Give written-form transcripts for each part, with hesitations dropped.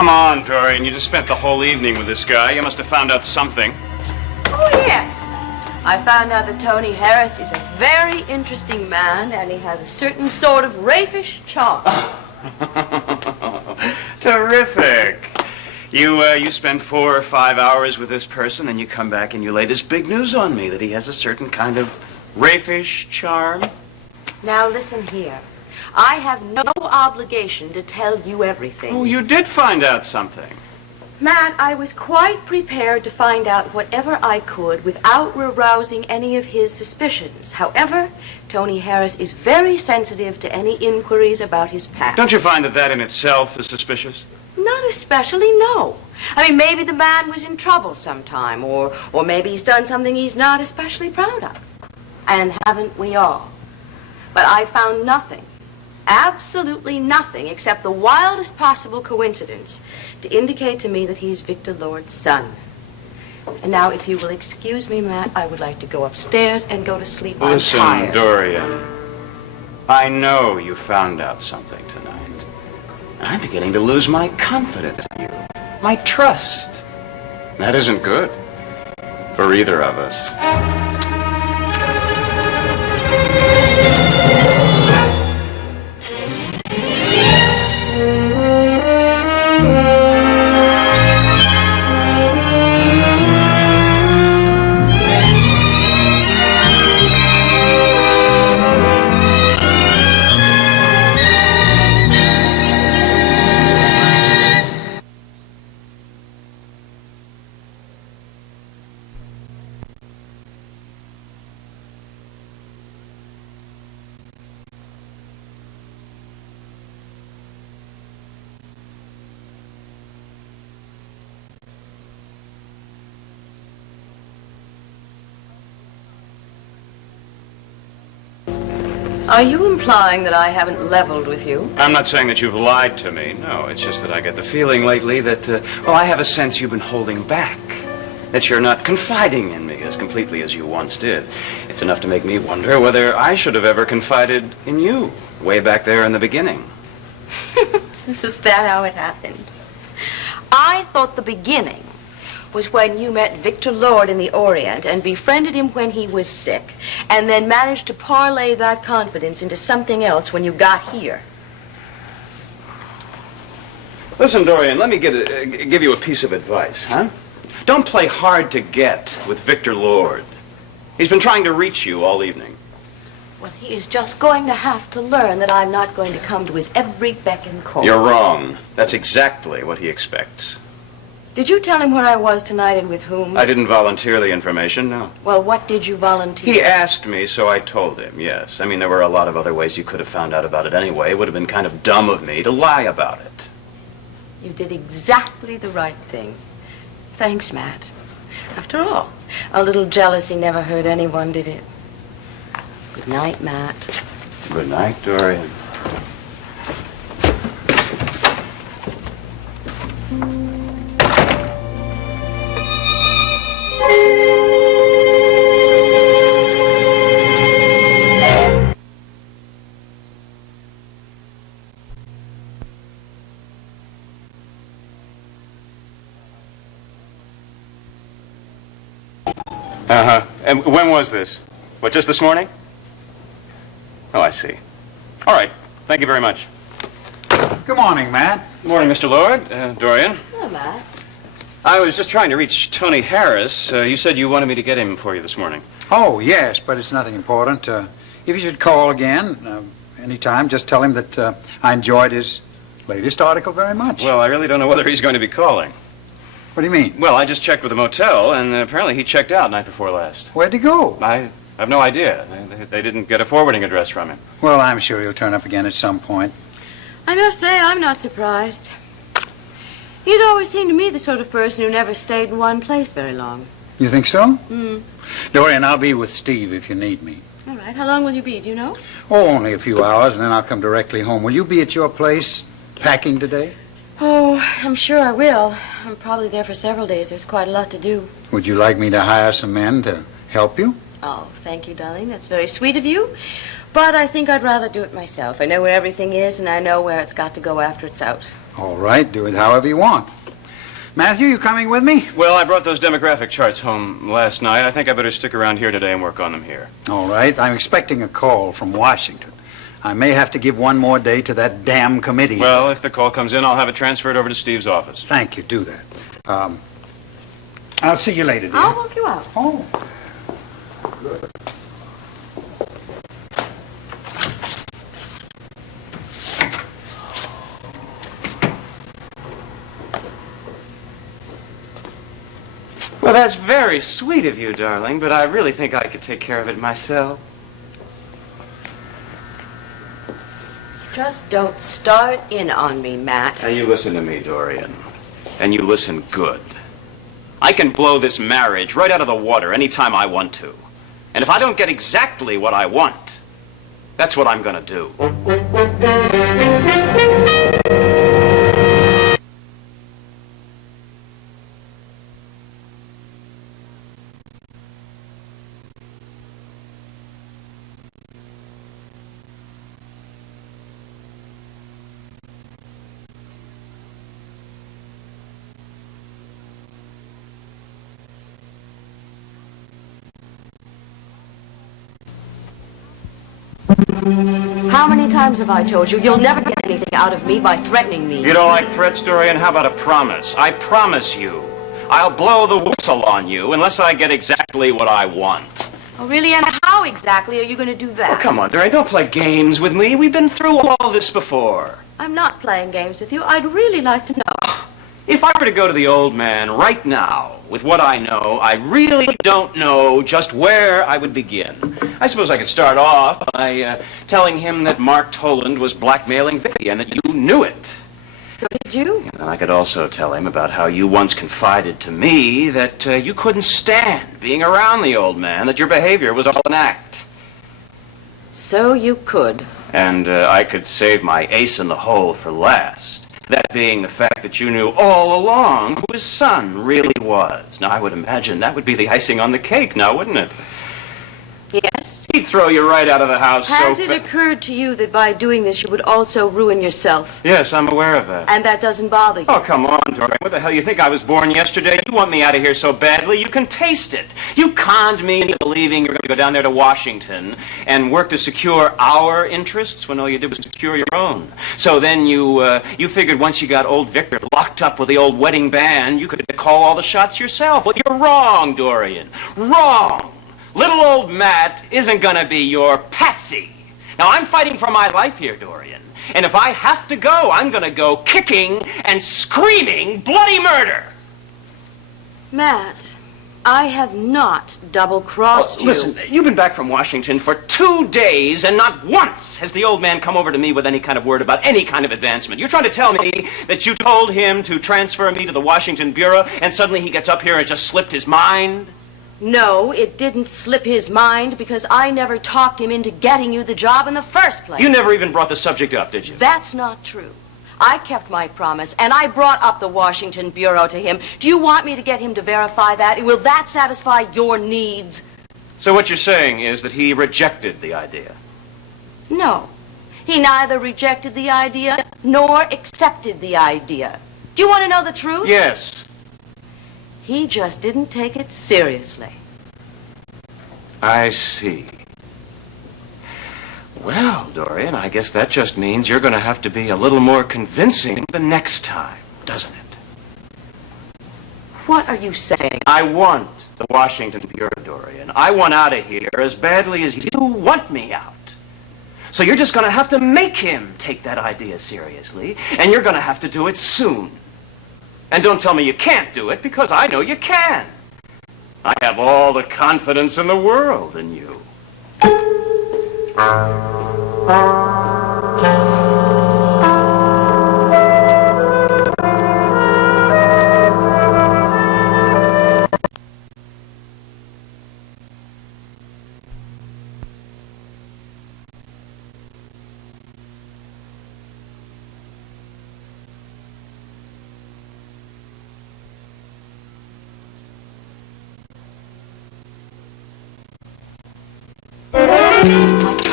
Come on, Dorian. You just spent the whole evening with this guy. You must have found out something. Oh, yes. I found out that Tony Harris is a very interesting man, and he has a certain sort of raffish charm. Terrific. You spend 4 or 5 hours with this person, and you come back and you lay this big news on me that he has a certain kind of raffish charm. Now, listen here. I have no obligation to tell you everything. Oh, you did find out something. Matt, I was quite prepared to find out whatever I could without arousing any of his suspicions. However, Tony Harris is very sensitive to any inquiries about his past. Don't you find that in itself is suspicious? Not especially, no. I mean, maybe the man was in trouble sometime, or maybe he's done something he's not especially proud of. And haven't we all? But I found nothing. Absolutely nothing except the wildest possible coincidence to indicate to me that he's Victor Lord's son. And now, if you will excuse me, Matt, I would like to go upstairs and go to sleep. Listen, I'm tired. Dorian, I know you found out something tonight. I'm beginning to lose my confidence in you, my trust. That isn't good for either of us. Are you implying that I haven't leveled with you? I'm not saying that you've lied to me. No, it's just that I get the feeling lately that, I have a sense you've been holding back. That you're not confiding in me as completely as you once did. It's enough to make me wonder whether I should have ever confided in you, way back there in the beginning. Was that how it happened? I thought the beginning was when you met Victor Lord in the Orient and befriended him when he was sick, and then managed to parlay that confidence into something else when you got here. Listen, Dorian, let me give you a piece of advice, huh? Don't play hard to get with Victor Lord. He's been trying to reach you all evening. Well, he is just going to have to learn that I'm not going to come to his every beck and call. You're wrong. That's exactly what he expects. Did you tell him where I was tonight and with whom? I didn't volunteer the information, no. Well, what did you volunteer? He asked me, so I told him, yes. I mean, there were a lot of other ways you could have found out about it anyway. It would have been kind of dumb of me to lie about it. You did exactly the right thing. Thanks, Matt. After all, a little jealousy never hurt anyone, did it? Good night, Matt. Good night, Dorian. Uh-huh. And when was this? What, just this morning? Oh, I see. All right. Thank you very much. Good morning, Matt. Good morning, Mr. Lord. Dorian. Hello, Matt. I was just trying to reach Tony Harris. You said you wanted me to get him for you this morning. Oh, yes, but it's nothing important. If you should call again, anytime, just tell him that I enjoyed his latest article very much. Well, I really don't know whether he's going to be calling. What do you mean? Well, I just checked with the motel, and apparently he checked out night before last. Where'd he go? I have no idea. They didn't get a forwarding address from him. Well, I'm sure he'll turn up again at some point. I must say, I'm not surprised. He's always seemed to me the sort of person who never stayed in one place very long. You think so? Hmm. Dorian, I'll be with Steve if you need me. All right. How long will you be? Do you know? Oh, only a few hours, and then I'll come directly home. Will you be at your place packing today? Oh, I'm sure I will. I'm probably there for several days. There's quite a lot to do. Would you like me to hire some men to help you? Oh, thank you, darling. That's very sweet of you. But I think I'd rather do it myself. I know where everything is, and I know where it's got to go after it's out. All right, do it however you want. Matthew, you coming with me? Well, I brought those demographic charts home last night. I think I better stick around here today and work on them here. All right, I'm expecting a call from Washington. I may have to give one more day to that damn committee. Well, if the call comes in, I'll have it transferred over to Steve's office. Thank you, do that. I'll see you later, dear. I'll walk you out. Oh, good. Well, that's very sweet of you, darling, but I really think I could take care of it myself. Just don't start in on me, Matt. Now, you listen to me, Dorian, and you listen good. I can blow this marriage right out of the water anytime I want to. And if I don't get exactly what I want, that's what I'm going to do. How many times have I told you you'll never get anything out of me by threatening me? You don't like threats, Dorian? How about a promise? I promise you, I'll blow the whistle on you unless I get exactly what I want. Oh, really? And how exactly are you going to do that? Oh, come on, Dorian, don't play games with me. We've been through all this before. I'm not playing games with you. I'd really like to know. If I were to go to the old man right now, with what I know, I really don't know just where I would begin. I suppose I could start off by telling him that Mark Toland was blackmailing Vicky and that you knew it. So did you? And I could also tell him about how you once confided to me that you couldn't stand being around the old man, that your behavior was all an act. So you could. And I could save my ace in the hole for last. That being the fact that you knew all along who his son really was. Now, I would imagine that would be the icing on the cake, now, wouldn't it? Yes. He'd throw you right out of the house. Has it occurred to you that by doing this you would also ruin yourself? Yes, I'm aware of that. And that doesn't bother you? Oh, come on, Dorian. What the hell, you think I was born yesterday? You want me out of here so badly, you can taste it. You conned me into believing you were going to go down there to Washington and work to secure our interests when all you did was secure your own. So then you figured once you got old Victor locked up with the old wedding band, you could call all the shots yourself. Well, you're wrong, Dorian. Wrong. Little old Matt isn't going to be your patsy. Now, I'm fighting for my life here, Dorian. And if I have to go, I'm going to go kicking and screaming bloody murder. Matt, I have not double-crossed you. Listen, you've been back from Washington for 2 days, and not once has the old man come over to me with any kind of word about any kind of advancement. You're trying to tell me that you told him to transfer me to the Washington Bureau, and suddenly he gets up here and just slipped his mind? No, it didn't slip his mind because I never talked him into getting you the job in the first place. You never even brought the subject up, did you? That's not true. I kept my promise, and I brought up the Washington Bureau to him. Do you want me to get him to verify that? Will that satisfy your needs? So what you're saying is that he rejected the idea? No. He neither rejected the idea nor accepted the idea. Do you want to know the truth? Yes. He just didn't take it seriously. I see. Well, Dorian, I guess that just means you're going to have to be a little more convincing the next time, doesn't it? What are you saying? I want the Washington Bureau, Dorian. I want out of here as badly as you want me out. So you're just going to have to make him take that idea seriously, and you're going to have to do it soon. And don't tell me you can't do it, because I know you can. I have all the confidence in the world in you. I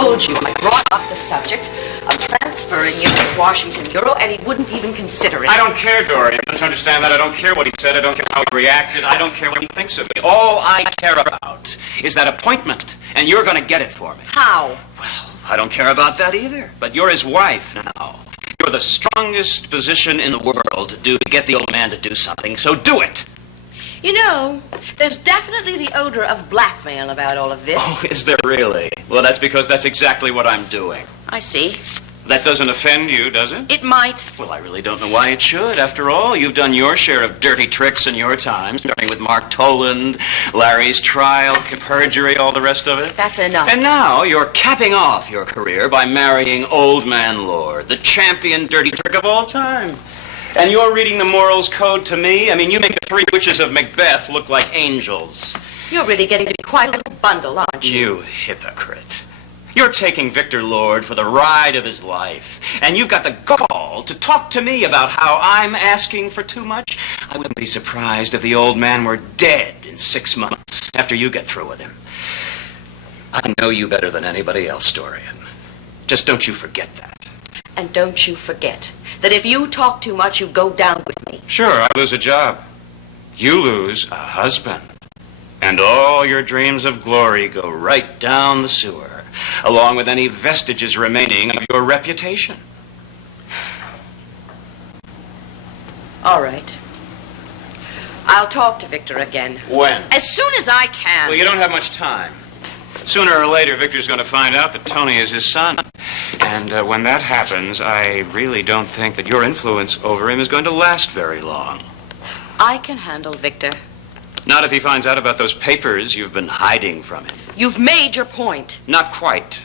told you I brought up the subject of transferring you to Washington Bureau, and he wouldn't even consider it. I don't care, Dorian. Don't you understand that? I don't care what he said. I don't care how he reacted. I don't care what he thinks of me. All I care about is that appointment, and you're going to get it for me. How? Well, I don't care about that either. But you're his wife now. You're the strongest position in the world to get the old man to do something, so do it. You know, there's definitely the odor of blackmail about all of this. Oh, is there really? Well, that's because that's exactly what I'm doing. I see. That doesn't offend you, does it? It might. Well, I really don't know why it should. After all, you've done your share of dirty tricks in your time, starting with Mark Toland, Larry's trial, perjury, all the rest of it. That's enough. And now you're capping off your career by marrying Old Man Lord, the champion dirty trick of all time. And you're reading the morals code to me? I mean, you make the three witches of Macbeth look like angels. You're really getting to be quite a little bundle, aren't you? You hypocrite. You're taking Victor Lord for the ride of his life. And you've got the gall to talk to me about how I'm asking for too much. I wouldn't be surprised if the old man were dead in 6 months after you get through with him. I know you better than anybody else, Dorian. Just don't you forget that. And don't you forget that if you talk too much, you go down with me. Sure, I lose a job. You lose a husband. And all your dreams of glory go right down the sewer, along with any vestiges remaining of your reputation. All right. I'll talk to Victor again. When? As soon as I can. Well, you don't have much time. Sooner or later, Victor's going to find out that Tony is his son. And when that happens, I really don't think that your influence over him is going to last very long. I can handle Victor. Not if he finds out about those papers you've been hiding from him. You've made your point. Not quite.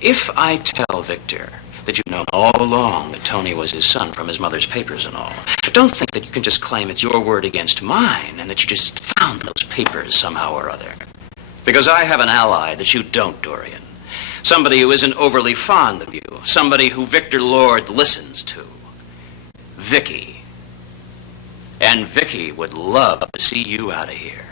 If I tell Victor that you've known all along that Tony was his son from his mother's papers and all, don't think that you can just claim it's your word against mine and that you just found those papers somehow or other. Because I have an ally that you don't, Dorian. Somebody who isn't overly fond of you. Somebody who Victor Lord listens to. Vicky. And Vicky would love to see you out of here.